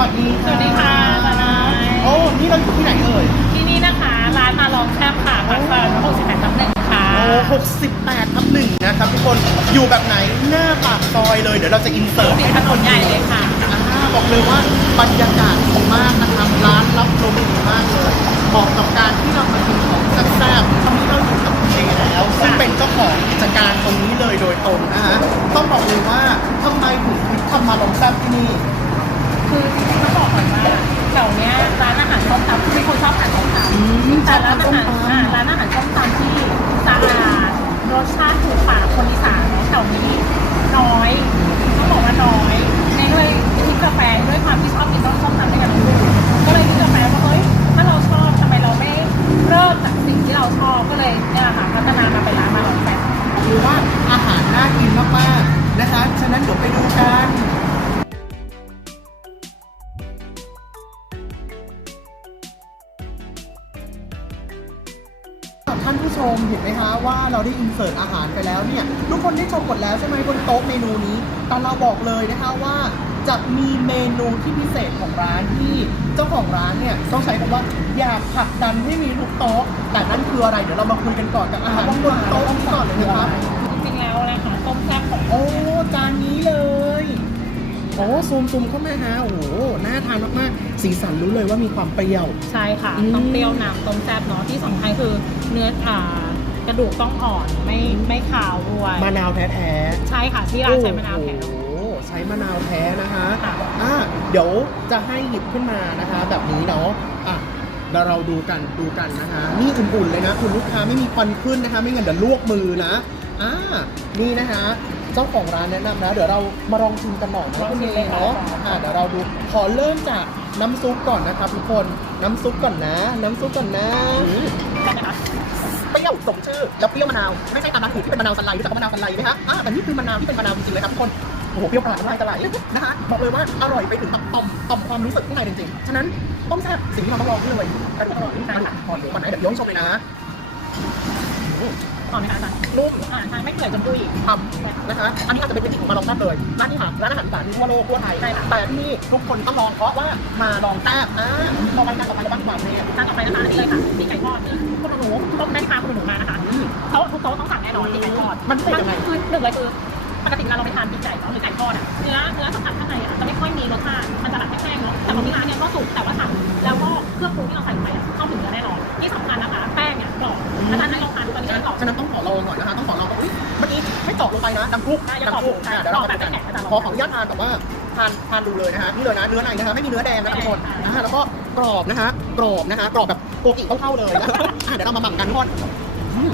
วัสดีสวัสดีค่ะทนายโอ้ นี่เราอยู่ที่ไหนเอ่ย ที่นี่นะคะ ร้านมาลองแซ่บค่ะปากซอย68ทับหนึ่งค่ะโอ้68ทับหนึ่งนะครับทุกคน อยู่แบบไหน หน้าปากซอยเลย เดี๋ยวเราจะอินเสิร์ตติดถนนใหญ่เลยค่ะอ่าบอกเลยว่าบรรยากาศดีมากนะครับร้านรับลมดีมากเลยเหมาะกับการที่เรามากินของแซ่บๆตอนนี้เราอยู่กับคุณเจแล้วซึ่งเป็นเจ้าของกิจการตรงนี้เลยโดยตรงนะฮะ ต้องบอกเลยว่าทำไมถึงคิดทำมาลองแซ่บที่นี่ คือต้องบอกก่อนว่าแถวเนี้ยร้านอาหารส้มตำมีคนชอบทานส้มตำแต่ร้านอาหารอ่าร้านอาหารส้มตำที่สะอาดรสชาติถูกปากคนอีสานแถวนี้น้อยต้องบอกว่าน้อยในด้วยคิดกาแฟด้วยความที่ชอบกินต้มส้มตำด้วยกันทั้งคู่ก็เลยคิดกาแฟว่าเฮ้ยถ้าเราชอบทำไมเราไม่เริ่มจากสิ่งที่เราชอบก็เลยเนี่ยค่ะพัฒนามาเป็นร้านมาลองแซ่บหรือว่าอาหารน่ากินมากๆนะคะฉะนั้นเดี๋ยวไปดูกัน ท่านผู้ชมเห็นไหมคะว่าเราได้อินเสิร์ตอาหารไปแล้วเนี่ยทุกคนได้ชมหมดแล้วใช่ไหมบนโต๊ะเมนูนี้ แต่เราบอกเลยนะคะว่าจะมีเมนูที่พิเศษของร้านที่เจ้าของร้านเนี่ยต้องใช้คำว่าอยากผลักดันให้มีทุกโต๊ะ แต่นั่นคืออะไรเดี๋ยวเรามาคุยกันก่อนกับอาหารบนโต๊ะนี้ก่อนเลยนะครับจริงๆแล้วนะคะต้มแซ่บของโอ้จานนี้เลย โอ้ซูมซูมเข้ามาฮะโอ้โหน่าทานมากๆสีสันรู้เลยว่ามีความเปรี้ยว ใช่ค่ะ อืม ต้องเปรี้ยวน้ำต้มแซ่บเนาะที่สำคัญคือเนื้ออ่ากระดูกต้องอ่อนไม่ไม่ขาวด้วยมะนาวแท้ๆใช่ค่ะที่ร้านใช้มะนาวแท้โอ้โหใช้มะนาวแท้นะคะค่ะ อ่าเดี๋ยวจะให้หยิบขึ้นมานะคะ แบบนี้เนาะอะแล้วเราดูกันดูกันนะคะ นี่อุ่นๆเลยนะ คุณลูกค้าไม่มีควันขึ้นนะคะ ไม่งั้นเดี๋ยวลวกมือนะ อ่านี่นะคะ เจ้าของร้านแนะนำนะ เดี๋ยวเรามาลองชิมกันหน่อยนะคุณเมย์เนาะอ่าเดี๋ยวเราดูขอเริ่มจากน้ำซุปก่อนนะครับทุกคนน้ำซุปก่อนนะ น้ำซุปก่อนนะใช่ไหมคะเปรี้ยวสมชื่อแล้วเปรี้ยวมะนาวไม่ใช่ตามร้านอื่นที่เป็นมะนาวสไลด์รู้จักมะนาวสไลด์ไหมฮะอ่าแต่นี่คือมะนาวที่เป็นมะนาวจริงๆเลยครับทุกคนโอ้โหเปรี้ยวปราดน้ำลายจะไหลนะคะบอกเลยว่าอร่อยไปถึงแบบต่อมต่อมความรู้สึกข้างในจริงๆฉะนั้นต้มแซ่บสิ่งที่เราต้องลองคือเลยกระดูกอ่อนกระดูกอ่อนเดี๋ยวก่อนไหนเดี๋ยวย้อนชมเลยนะ ต่อไหมคะอาจารย์นุ่มอ่าทานไม่เปื่อยจนดุยทำนะคะ อันนี้อาจจะเป็นเทคนิคของมาลองแซ่บเลยร้านที่หาร้านอาหารอีสานทั่วโลกทั่วไทยใช่ค่ะแต่ที่นี่ทุกคนต้องลองเพราะว่ามาลองแซ่บอ่าต่อไปกันต่อไปเราบ้างดีกว่าเนี่ยทานต่อไปนะคะอันนี้เลยค่ะปีกไก่ทอดที่คุณหนูต้มได้ค่ะคุณหนูมานะคะโต๊ะทุกโต๊ะต้องสั่งแน่นอนปีกไก่ทอดมันเป็นยังไงคือหนึ่งเลยคือปกติเวลาเราไปทานปีกไก่เนาะหรือไก่ทอดอะเนื้อเนื้อสัมผัสข้างในอะจะไม่ค่อยมีรสชาติมันจะแบบแห้งๆเนาะแต่ของที่ร้านเนี่ยก็สุกแต่ว่าทำแล้วก็เครื่องปรุงที่เราใส่ลงไปอะ คุกได้อย่าน้ำคุกเจาะอะเดี๋ยวเราเจาะจะแบบดูกันขอขออนุญาตทานแบบว่าทานทานดูเลยนะฮะนี่เลยนะเนื้อในนะคะไม่มีเนื้อแดงนะทุกคนใช่อ่าแล้วก็กรอบนะคะกรอบนะคะกรอบแบบโกกิเข้าๆเลยนะอะเดี๋ยวเรามาหมั่นกันทุกคนอืม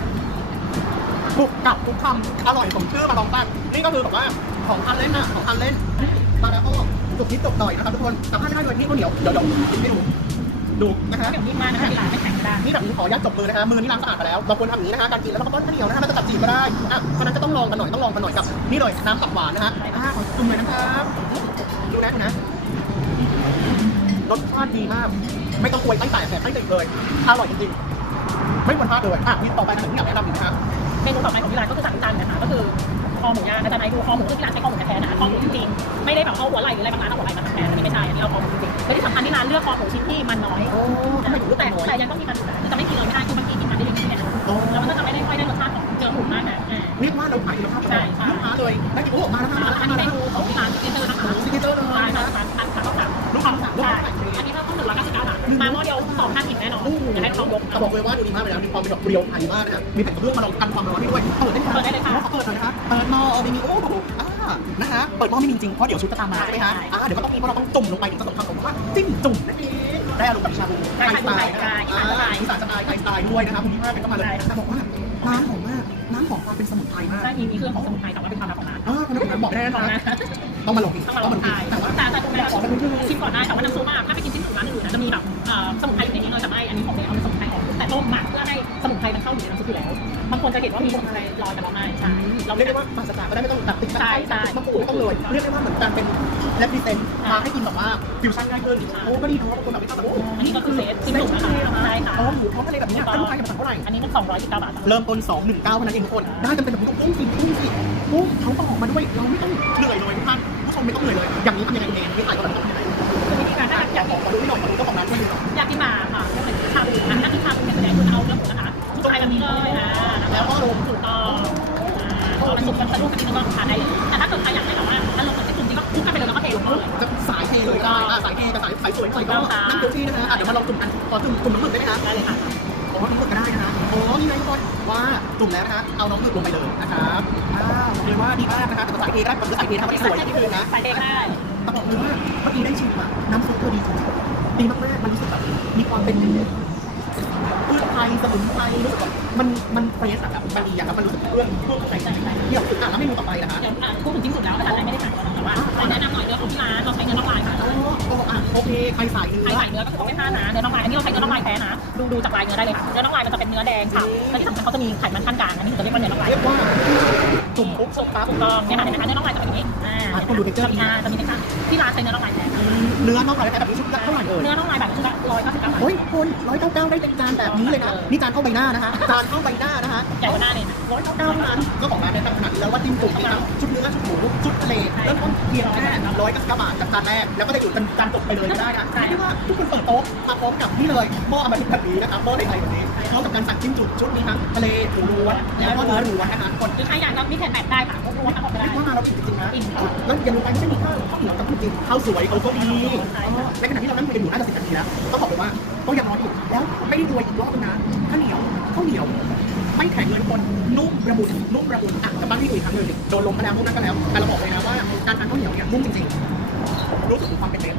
กรุบกับทุกคำอร่อยสมชื่อมาลองตั้งนี่ก็คือแบบว่าของทานเล่นนะของทานเล่นมาแล้วก็จุกนิดจุกหน่อยนะครับทุกคนสามารถได้เลยนี่ข้าวเหนียวเดี๋ยวเดี๋ยวกินให้ดู ดูนะคะเดี๋ยวนี้มานะคะที่ร้านไม่แข็งกระดานนี่แบบนี้ขออนุญาตจบมือนะคะมือนี่ล้างสะอาดไปแล้วเราควรทำอย่างนี้นะคะการกินแล้วเราก็ป้อนข้าวเหนียวนะคะมันจะจับจีบก็ได้อะเพราะฉะนั้นก็ต้องลองกันหน่อยต้องลองกันหน่อยกับนี่เลยน้ำตับหวานนะฮะอ่าขอจุ่มเลยนะครับดูนะดูนะรสชาติดีมาก ไม่ต้องอวยไส้แตกแบบไส้ติดเลยอร่อยจริงๆไม่ควรพลาดเลยอะนี่ต่อไปนะที่อยากแนะนำอีกนะครับเมนูต่อไปของที่ร้านก็คือสั่งจานนะคะก็คือ คอหมูย่างอาจารย์นายดูคอหมูที่ร้านใช้คอหมูแท้ๆนะคะคอหมูจริงๆไม่ได้แบบเอาหัวไหล่หรืออะไรบางร้านเอาหัวไหล่มาทำแทนอันนี้ไม่ใช่อันนี้เอาคอหมูจริงๆและที่สำคัญที่ร้านเลือกคอหมูชิ้นที่มันน้อยโอ้ทำไมถึงรู้แต่แต่น้อยแต่ยังต้องมีมันอยู่นะคือจะไม่กินเลยไม่ได้คือบางทีกินมันได้ยังไงเนี่ยโอ้แล้วมันก็จะไม่ได้ค่อยได้รสชาติของเจอหมูมากนะอ่าเรียกว่าเราขายคุณภาพใช่ใช่ลูกค้าเลยได้กินโอ้มาแล้วมาแล้วอันมานี้แล้วเมนูของที่ร้านซิกเนเจอร์นะคะซิกเนเจอร์เลยใช่นะค่ะทานทานต้องสั่งลูกค้าสั่งลูกใช่ หม้อเดียวสองห้ากินแน่นอนอยากให้ลองยกแต่บอกเลยว่าดูดีมากเลยนะมีความเป็นแบบเรียวไทยมากนะฮะมีแผ่นกระเบื้องมาลองกันความร้อนให้ด้วยเปิดได้ไหมเปิดได้เลยค่ะขอเปิดหน่อยนะคะเปิดหม้อเอาไม่มีโอ้โหอ่านะคะเปิดหม้อไม่มีจริงเพราะเดี๋ยวชุดจะตามมาใช่ไหมคะอ่าเดี๋ยวก็ต้องมีเพราะเราต้องจุ่มลงไปถึงจะสำคัญของว่าจิ้มจุ่มนั่นเองได้อารมณ์แบบชาบูไทยสไตล์นะคะอ่าอีสานสไตล์ไทยสไตล์ด้วยนะคะคุณพี่มากเป็นก็มาเลยแต่บอกว่าน้ำหอมมากน้ำหอมความเป็นสมุนไพรมากใช่มีมีเครื่องของสมุนไพรแต่ว่าเป็นความลับของร้านอ่าคุณน้ำบอกได้นะต้องคะนะต้องมาลองอีกต้องมาลต้อองงมาลองทาอียกแต่ว่าแต่แต่ตรงนั้นชิมก่อนได้แต่ว่าน้ำซุปอะถ้าไปกินชิ้นอื่นร้านอื่นนะจะมีแบบเอ่อ สมุนไพรอยู่ในนี้เลยแต่ไม่อันนี้ของเนี่ยเอาเป็นสมุนไพรออกแต่ต้มหมักเพื่อให้สมุนไพรมันเข้าอยู่ในน้ำซุปอยู่แล้วบางคนจะเห็นว่ามีสมุนไพรลอยแต่ว่าไม่ใช่เราเรีเรียยกกได้ได้ว่าว่าปราศจากก็ได้ไม่ต้องตัดติดใช่ใช่มะกรูดไม่ต้องเลยเรียกได้ว่าเหมือนการเป็นและพิเศษมาให้กินแบบว่าฟิวชั่นง่ายขึ้นโอ้ก็ดีเนาะบางคนแบบไม่ชอบแบบโอ้อันนี้ก็คือเซตชิ้นหนึ่งนะคะใช่ค่ะอ๋อหมูท้องทะเลแบบนี้ถ้าลูกค้าอยากสั่งเท่าไหร่อันนี้มัน219บาทเริ่มต้น219เท่านั้นเองทุกคนได้กันเป็นแบบกุ้งสิกุ้งสิกุ้งเขาต้องออกมาด้วยเราไม่ต้องเหนื่อยเลยทุกท่านผู้ชมไม่ต้องเหนื่อยเลยอย่างนี้ทำยังไงเองไม่ขายก็แบบนี้คื อยากบอกมาดูพี่หน่อยมาดูเจ้าของร้านช่วยดูหน่อยอยากกินหมาค่ะเรื่องอะไรชาบูค่ะถ้ากินชาบูเนี่ยส่วนคุณเอาเนื้อหมูนะคะชุดไทยแบบนี้เลยนะแล้วก็ลงถูกต้องพอมันสุกมันสะดุ้งกันนิดนึงก็ทานได้แต่ถ้าเกิดใครอยากให้แบบว่าอารมณ์เหมือนที่คุณจริงก็คุกกันไปเลยแล้วก็เทลงเลยจะสายเทเลยก็ได้สายเทกับสายสายสวยหน่อยก็นั่งดูที่นะฮะเดี๋ยวมาลองจุ่มกันขอจุ่มจุ่มน้ำหมึกได้ไหมฮะได้เลยค่ะโอ้น้ำหมึกก็ได้นะฮะโอ้นี่ไงทุกคนว่าจุ่มแล้วนะฮะเอาน้ำหมึกลงไปเลยนะครับอ้าวบอกเลยว่าดีมากนะคะแต่สายเทได้ผมจะสายเททำให้สวยนิดนึงนะใส่เทได้ แต่บอกเลยว่าเมื่อกี้ได้ชิมอะน้ำซุปเธอดีจริงๆดีมากๆมันรู้สึกแบบมีความเป็นพืชไทยสมุนไพรรู้สึกแบบมันมันเฟรชอะแบบมันดีอะครับมันรู้สึกเครื่องเครื่องข้างในที่เราสึกอะแล้วเมนูต่อไปนะคะเดี๋ยวอะพูดถึงจิ้มจุ่มแล้วแต่ทานไม่ได้ทานแต่ว่าขอแนะนำหน่อยเนื้อของที่ร้านเราใช้เนื้อน้องลายค่ะโอ้โอ้อะโอเคใครสายเนื้ใครอใส่เนื้อก็คือต้องไม่พลาดนะเนื้อน้องลายอันนี้เราใช้เนื้อน้องลายแท้นะดูดูจากลายเนื้อได้เลยค่ะเนื้อน้องลายมันจะเป็นเนื้อแดงค่ะและที่สำคัญเขาจะมีไขมันขั้นกลางอันนี้จะเรียกว่าเนื้อน้องลายเรียกว่าจุ่มปุ๊บสุกฟ้าถูกต้องเนี่ยค่ะเห็นไหมคะเนื้อน้องลายจะเป็นอย่างนี้ อ่าอะคุณดู texture จะมีอ่าจะมีนะคะที่ร้านใช้เนื้อน้องลายแท้เนื้อน้องอะไรแต่แบบนี้ชุดละเท่าไหร่เอ่ยเนื้อน้องลายแบบชุดละร้อยเก้าสิบเก้าบาทโอ้ยคุณร้อยเก้าเก้าได้เป็นจานแบบนี้เลยนะนี่จานเข้าใบหน้านะคะจานเข้าใบหน้านะคะใหญ่กว่าหน้าเลยนะร้อยเก้าเก้าเท่านั้นก็บอกร้านได้ตั้งขนาดนี้แล้วว่าจิ้มจุ่มนี่นะชุดเนื้อชุดหมูชุดทะเลเริ่มต้นเพียงแค่ร้อยเก้าสิบเก้าบาทจากจานแรกแล้วก็จะอยู่จานจานจบไปเลยก็ได้นะเรียกว่าทุกคนเปิดโต๊ะมาพร้อมกับนี่เลยหม้ออมฤตแบบนี้นะครับหม้อในไทยแบบนี้พร้อมกับการสั่งจิ้มจุ่มชุดนี้ทั้งทะเลหมูล้วนแล้วก็เนื้อล้วนนะคะคนหรือใครอยากรับมิตรแทนแบบได้ค่ะก็รวมทั้งหมดก็ได้เรียกว่าเราอิ่มจริงๆนะแล้วอย่าลืมไปไม่ใช่มีข้าวข้าวเหนียวกับข้จริงข้าวสวยเขาก็ดีในขณะที่เรานั่งคุยกันอยู่น่าจะสิบนาทีแล้วต้องบอกเลยว่าก็ยังน้อยอยู่แล้วไม่ได้รวยอีกรอบนึงนะข้าวเหนียวข้าวเหนียวไม่แข็งเลยทุกคนนุ่มระบุนุ่มระบุอะกลับบ้านที่คุยอีกครั้งหนึ่งโดนลมมาแล้วพวกนั้นก็แล้วแต่เราบอกเลยนะว่าการทานข้าวเหนียวเนี่ยนุ่มจริงๆรู้สึกถึงความเป็นเนื้อ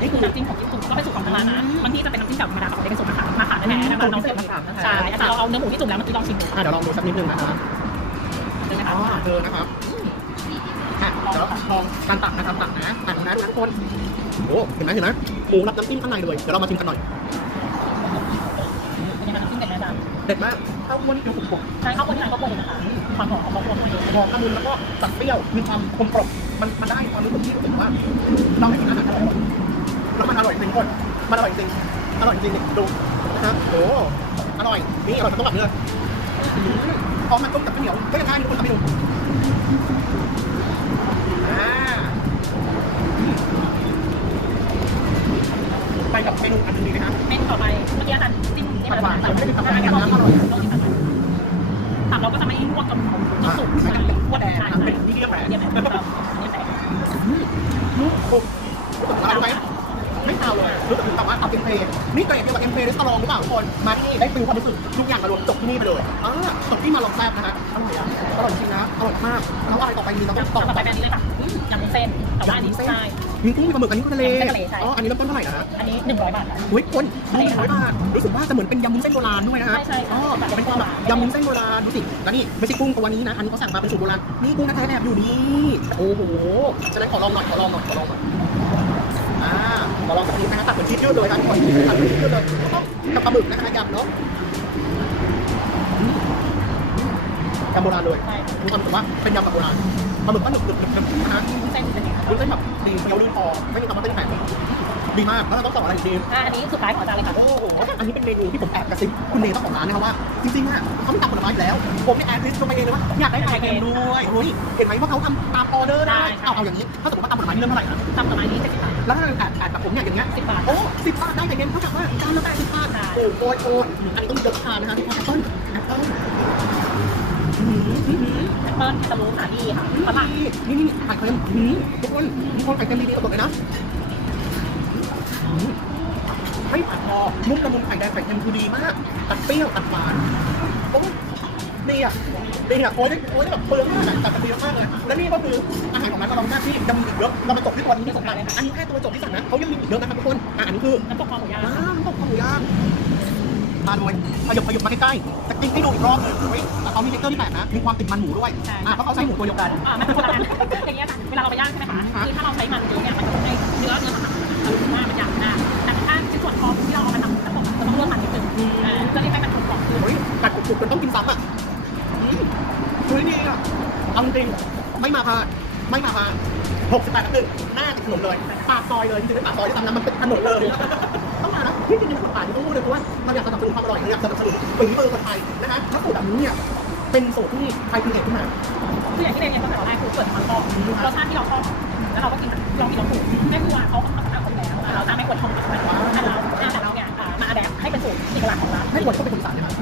นี่คือน้ำจิ้มของญี่ปุ่นก็เป็นสูตรของทางร้านนะบางทีจะเป็นน้ำจิ้มแบบธรรมดาของเด็กสูตรมะขามมะขามแท้ๆนะคะน้องเสร็จมะขามใช่แต่เราเอาเนื้อหมูที่จุ่มแล้วมื่อกี้ลองชิมดูอะเดี๋ยวลองดูสักนิดนึงนะครับใช่ไหมอ๋คะ เออนะรับค่ะเดี๋ยวลองการตักนะครับตักนะตักนะทุกคนโอ้เห็นไหมเห็นไหมหมูรับน้ำจิ้มข้างในเลยเดี๋ยวเรามาชิมกันหน่อยเป็นยังไงน้ำจิ้มเด็ดนะจ๊ะเด็ดมากข้าวมันเกี๊ยวกรุบใช่ข้าวโพดที่ร้านข้าวโพดเลยนะคะความหอมของข้าวโพดด้วยหอมละมุนแล้วก็ตัดเปรี้ยวมีความกลมกล่อมมันมันได้ความรู้สึกที่รู้สึกว่าเราไม่กินอาหารอร่อยแล้วมันอร่อยจริงคนมันอร่อยจริงอร่อยจริงดูนะครับโอ้อร่อยนี่อร่อยทั้งแบบเนื้อ พอมันต้มกับข้าวเหนียวก็จะทานทุกคนทำให้ดูอ่าไปกับเมนูอันนี้นะครับเมนูต่อไปเมื่อกี้อาจารย์จิ้มนี่มาแล้วตับตับเราก็จะไม่ลวกกับน้ำซุปใช่ใช่เป็นขั้วแดงใช่นะครับใช่เป็นที่เรียกแหวนเนี่ยนี่แบบนี้แบบนุ่มคมรู้ไหม ไม่ขาเลยรู้สึกแบบว่าเอาเอ็มเพลนี่ตัวเกรดเดียวกับเอ็มเพลหรือสลองหรือเปล่าทุกคนมาที่นี่ได้ฟิลความรู้สึกทุกอย่างมารวมจบที่นี่ไปเลยอ่าจบที่มาลองแซ่บนะฮะอร่อยอะอร่อยจริงนะอร่อยมากแล้วอะไรต่อไปดีเราต้องต่อไปแบบนี้เลยค่ะยำเส้นแต่ว่าอันนี้ใช่มีกุ้งมีปลาหมึกอันนี้ทะเลอ๋ออันนี้เริ่มต้นเท่าไหร่นะฮะอันนี้หนึ่งร้อยบาทค่ะอุ้ยคนหนึ่งร้อยบาทรู้สึกว่าจะเหมือนเป็นยำมุ้นเส้นโบราณด้วยนะฮะใช่ใช่อ๋อเป็นความแบบยำมุ้นเส้นโบราณดูสิแล้วนี่ไม่ใช่กุ้งตัวนี้นะอันนี้เขาสั่งมาเป็นสูตรโบราณนี่กุ้งแท้ๆแอบอยู่นี่โอ้โหฉะนั้ขอลองหน่อยขอลองหน่อยขอลองหน่อย อ่าลองแบบนี้นะฮะตัดเหมือนชิ้นยืดเลยครับทุกคนตัดเหมือนชิ้นยืดเลยกับปลาหมึกนะฮะยำเนาะยำโบราณเลยทุกความว่าเป็นยำแบบโบราณปลาหมึกก็หนึบหนึบหนึบหนึบนะฮะวุ้นเส้นเป็นยังไงวุ้นเส้นแบบดีเคี้ยวลื่นคอไม่มีคำว่าเส้นแข็ง ดีมากแล้วเราต้องต่ออะไรอีกดีอ่าอันนี้สุดท้ายของอาจารย์เลยค่ะ โอ้โหอันนี้เป็นเมนูที่ผมแอบกระซิบคุณเนยเจ้าของร้านนะครับว่าจริงๆอะเขาไม่ทำผลไม้อยู่แล้ว ผมเนี่ยแอบลิสต์ลงไปเองเลยว่าอยากได้ไข่เค็มด้วยเฮ้ยเห็นไหมว่าเขาทำตามออเดอร์ได้เอาเอาอย่างนี้ถ้าสมมติว่าตามผลไม้นี่เริ่มเท่าไหร่นะตำประมาณนี้เจ็ดสิบบาท แล้วถ้าเราอ่านอ่านแบบผมเนี่ยอย่างเงี้ยสิบบาท โอ้สิบบาทได้ไข่เค็มเท่ากับว่าจานละแปดสิบบาทใช่โอ้โหโอ้ยอันนี้ต้องเยอะทานนะคะที่แอปเปิ้ลแอปเปิ้ลอืมอืมอืมแอปเปิ้ลแคนตาลูปสาลี่ค่ะฝรั่งนี่นี่นี่ไข่เค็มอืมทุกคนทุกคนไข่เค็มดีๆกดเลยนะอืม ไม่ผัดพอนุ่มละมุนไข่แดงไข่เค็มคือดีมาก ตัดเปรี้ยวตัดหวานโอ้ดีอะดีอะโอ้ยโอ้ยแบบเปลืองมากอะตัดเปรี้ยวมากเลยและนี่ก็คืออาหารของร้านกระลองหน้าที่ยังมีอีกเยอะเรามาจบที่ตัวนี้ที่สำคัญเลยนะอันนี้แค่ตัวจบที่สั่งนะเขายังมีอีกเยอะนะครับทุกคนอะอันนี้คือน้ำตกคอหมูย่างว้าวน้ำตกข้าวหมูย่างมาเลยขยับขยับมาใกล้ๆจะกินให้ดูอีกรอบเฮ้ยแต่เขามีเทคเจอร์ที่แปลกนะ มีความติดมันหมูด้วยอะเพราะเขาใช้หมูตัวเดียวกันอ่ามันเป็นคนละอันอย่างเงี้ยค่ะ เวลาเราไปย่างใช่ไหมคะ คือถ้าเราใช้มันเยอะเนี่ย มันจะทำให้เนื้อเนื้อสัมผัสมันหน้ากมันหน้าแต่ถ้าชิ้ กินซ้ำอะคือนี่อะเอาจริงไม่มาพาไม่มาพาหกสิบแปดตึกหน้าถนนเลยปากซอยเลยจริงๆปากซอยที่ตำน้ำมันเป็นถนนเลยต้องมานะที่จริงๆคนป่าที่ต้องพูดเลยเพราะว่าเราอยากสนับสนุนความอร่อยเราอยากสนับสนุนฝีมือคนไทยนะคะถ้าสูตรแบบนี้เนี่ยเป็นสูตรที่ไทยพิเศษขึ้นมาคืออย่างที่เรียนตั้งแต่ตอนแรกคือเปิดทางลองรสชาติที่เราชอบแล้วเราก็กินลองกินลองถูกไม่คือว่าเขาทำตามคนแล้วเราตามไม่ควรทำตามแต่เราแต่เราเนี่ยมาแดปให้เป็นสูตรเอกลักษณ์ของราไม่ควรเข้าไป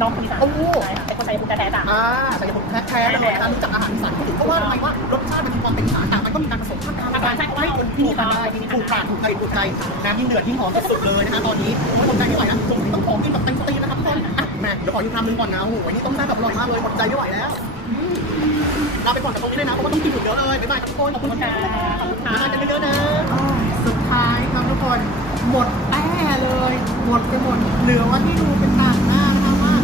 จะไม่กดโอ้ใช่ค่ะเป็นคนไทยภูมิแท้ๆจ้ะอ่าแต่ยังผมแท้ๆเลยนะคะรู้จักอาหารอีสานเขาถึงเพราะว่าทำไมว่ารสชาติมันมีความเป็นอีสานแต่มันก็มีการผสมภาคกลางให้คนที่นี่ทานได้ถูกปากถูกใจถูกใจน้ำยิ่งเดือดยิ่งหอมสุดๆเลยนะคะตอนนี้คนใจไม่ไหวนะตรงนี้ต้องขอกินแบบเต็มสตรีนะครับทุกคนอะแม่เดี๋ยวขออยู่คำนึงก่อนนะโอ้โหวันนี้ต้มแซ่บแบบอร่อยมากเลยหมดใจไม่ไหวแล้วอืมลาไปก่อนจากตรงนี้เลยนะเพราะว่าต้องกินอยู่เยอะเลยบ๊ายบายครับทุกคนขอบคุณค่ะขอบคุณค่ะกันเยอะๆนะสุดท้ายครับทุกคนหมดแต้เลย หมดไปหมดเหลือว่าที่ดูเป็นต่างหน้านะคะว่า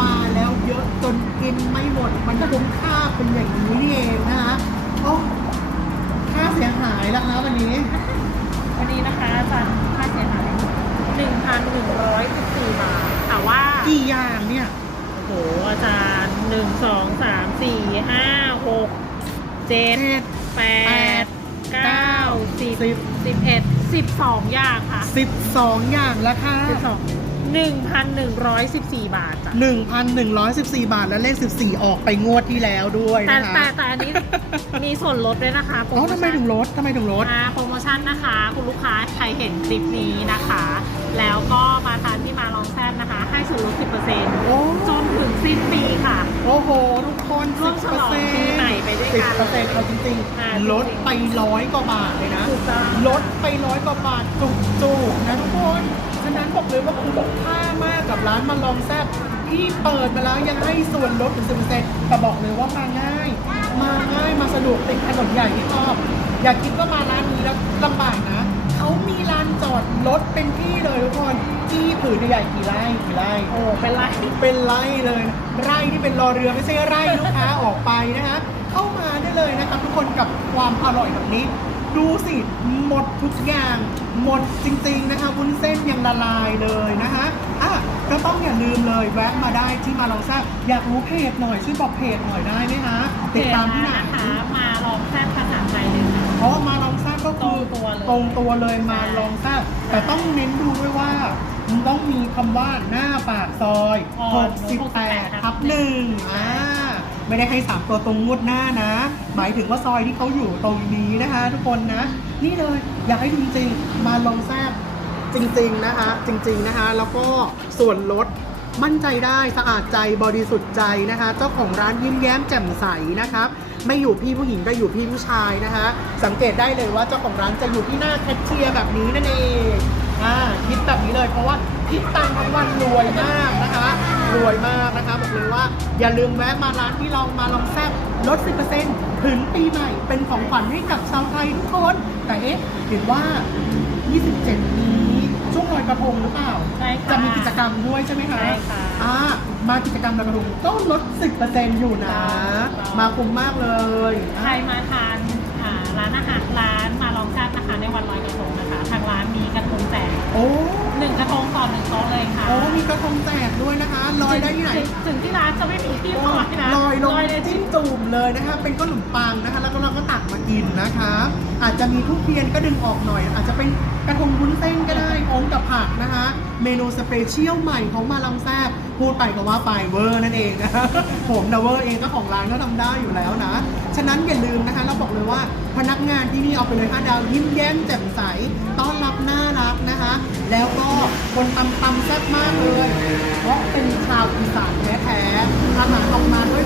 มาแล้ว เยอะจนกินไม่หมด มันคุ้มค่าเป็นอย่างนี้นี่เองนะคะโอ้ค่าเสียหายแล้วนะวันนี้ วันนี้นะคะจะค่าเสียหาย1,114บาทแต่ว่ากี่อย่างเนี่ยโอ้โหอาจารย์หนึ่งสองสามสี่ห้าหกเจ็ดแปดเก้าสิบสิบสิบเอ็ดสิบสองอย่างค่ะ12อย่างแล้วค่ะสิบสอง หนึ่งพันหนึ่งร้อยสิบสี่บาทจ้ะ1,114 บาทและเลข 14 ออกไปงวดที่แล้วด้วยแต่นะคะแต่แต่อันนี้ มีส่วนลดด้วยนะคะโปรเอ้าโมทำไมชั่นถึงลดทำไมถึงลด อ่าโปรโมชั่นนะคะ คุณลูกค้าใครเห็นคลิปนี้นะคะ แล้วก็มาทานที่มาลองแซบนะคะ ให้ส่วนลด 10%โอ้ จนถึงสิ้นปีค่ะ โอ้โห ทุกคนร่วมฉลองปีใหม่ไปด้วยกัน10%เอาจริงอ่า ๆ ลดไปร้อยกว่าบาทเลยนะ ถูกต้อง ลดไปร้อยกว่าบาทจุกๆนะทุกคนฉะนั้นบอกเลยว่าคุ้มค่ามากกับร้านมาลองแซ่บที่เปิดมาแล้วยังให้ส่วนลดถึงสิบเปอร์เซ็นต์แต่บอกเลยว่ามาง่าย มาง่ายมาสะดวกติดถนนใหญ่ที่ชอบอย่าคิดว่ามาร้านนี้แล้วลำบากนะเขามีลานจอดรถเป็นที่เลยทุกคนที่ผืนใหญ่กี่ไร่กี่ไร่โอ้เป็นไรเป็นไร่เลยนะไร่ที่เป็นรอเรือไม่ใช่ไร่ลูกค้าออกไปนะคะเข้ามาได้เลยนะครับทุกคนกับความอร่อยแบบนี้ ดูสิ หมดทุกอย่าง หมดจริง ๆ นะคะวุ้นเส้นยังละลายเลยนะคะอะก็ต้องอย่าลืมเลยแวะมาได้ที่มาลองแซ่บอยากรู้เพจหน่อยช่วยบอกเพจหน่อยได้ไหมคะติดตามที่ไหนนะคะ มาลองแซบภาษาไทยเลยค่ะ เพราะว่ามาลองแซ่บก็คือตรงตัวเลย ตรงตัวเลยมาลองแซ่บแต่ต้องเน้นดูด้วยว่าต้องมีคำว่าหน้าปากซอยอ๋อ68ทับหนึ่งอ่า ไม่ได้ให้สามตัวตรงงวดหน้านะ หมายถึงว่าซอยที่เขาอยู่ตรงนี้นะคะ ทุกคนนะ นี่เลยอยากให้ดูจริงๆมาลองแซ่บจริงๆนะคะจริงๆนะคะ แล้วก็ส่วนลดมั่นใจได้สะอาดใจบริสุทธิ์ใจนะคะ เจ้าของร้านยิ้มแย้มแจ่มใสนะครับไม่อยู่พี่ผู้หญิงก็อยู่พี่ผู้ชายนะคะ สังเกตได้เลยว่าเจ้าของร้านจะอยู่ที่หน้าแคชเชียร์แบบนี้นั่นเองอ่าคิดแบบนี้เลยเพราะว่าคิดตังค์ทั้งวันรวยมากนะคะ รวยมากนะคะบอกเลยว่า อย่าลืมแวะมาร้านที่เรามาลองแซ่บลด 10%ถึงปีใหม่เป็นของขวัญให้กับชาวไทยทุกคน แต่เอ๊ะเห็นว่า 27 นี้ ช่วงลอยกระทงหรือเปล่า ใช่ค่ะ จะมีกิจกรรมด้วยใช่ไหมคะใช่ค่ะอ่ามากิจกรรมลอยกระทงก็ลด 10%อยู่นะมาคุ้มมากเลยใครมาทานอ่าร้านอาหารร้านมาลองแซบนะคะในวันลอยกระทงนะคะ ทางร้านมีกระทงแจกโอ้ หนึ่งกระทงต่อหนึ่งโต๊ะเลยค่ะโอ้มีกระทงแจกด้วยนะคะลอยได้ที่ไหน ถึงถึงที่ร้านจะไม่มีที่ลอยนะลอยลงในจิ้ที่มจุ่มเลยนะคะ เป็นขนมปังนะคะ แล้วก็เราก็ตักมากินนะคะ อาจจะมีทุกเทียนก็ดึงออกหน่อย อาจจะเป็นกระทงวุ้นเส้นก็ได้พร้อมกับผักนะคะ เมนูสเปเชียลใหม่ของมาลังแซบพูดไปก็ว่าไปเวอร์นั่นเองนะคะผมนะเวอร์เองก็ของร้านก็ทำได้อยู่แล้วนะ ฉะนั้นอย่าลืมนะคะ เราบอกเลยว่าพนักงานที่นี่เอาไปเลย5ดาวยิ้มแย้มแจ่มใสต้อนรับน่ารักนะคะ แล้วก็อบคนตำตำแซ่บมากเลย เพราะเป็นชาวอีสานแท้ๆอาหารออกมาด้วย